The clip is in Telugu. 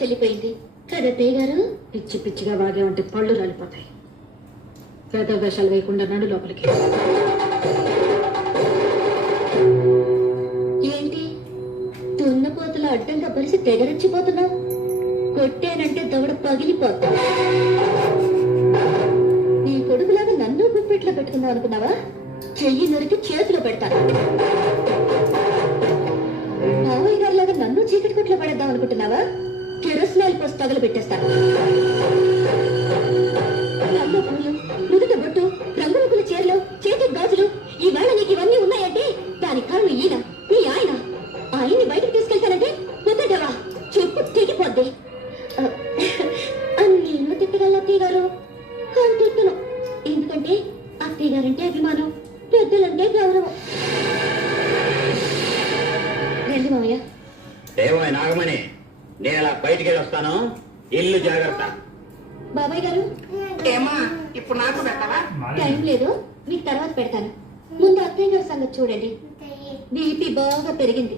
చెల్లిపోయింది కదా అత్తయ్య గారు. పిచ్చి పిచ్చిగా బాగే ఉంటే పళ్ళు రాలిపోతాయి. పేద వేషాలు వేయకుండా నడు లోపలికి. ఏంటి దున్నపోతుల అడ్డంగా పరిసి తెగరచ్చిపోతున్నావు? కొట్టానంటే దవడ పగిలిపోతా. నీ కొడుకులాగా నన్ను గుప్పెట్లో పెట్టుకుందాం అనుకున్నావా? చెయ్యి నరికి చేతిలో పెడతాను. మావయ్య గారిలాగా నన్ను చీకటి కొట్లో పడేద్దాం అనుకుంటున్నావా? కిరసనాయిల్ పోసి తగలు పెట్టేస్తాను. నల్ల పూలు, నుదుట బొట్టు, రంగురంగుల చీరలు, చేతి గాజులు, ఈవేళ నీకు ఇవన్నీ ఉన్నాయంటే దాని కారణం ఈయన, నీ ఆయన. ఆయన్ని బయటకు తీసుకెళ్తానంటే కుదరవా? చెప్పు తెగిపోద్ది. అన్ని ఇల్లు తిట్టగల అత్తయ్య గారు కానీ తిట్టను. ఎందుకంటే అత్తయ్య గారంటే అభిమానం, పెద్దలంటే గౌరవం. రండి మామయ్య. ఏమో నాగమణి, నేను అలా బయటికి వెళ్ళి వస్తాను. ఇల్లు జాగ్రత్త. బాబాయ్ గారు ఏమా ఇప్పుడు నాకు పెట్టవా? టైం లేదు, మీకు తర్వాత పెడతాను. ముందు అత్తయ్య గారి సంగతి చూడండి. బీపీ బాగా పెరిగింది.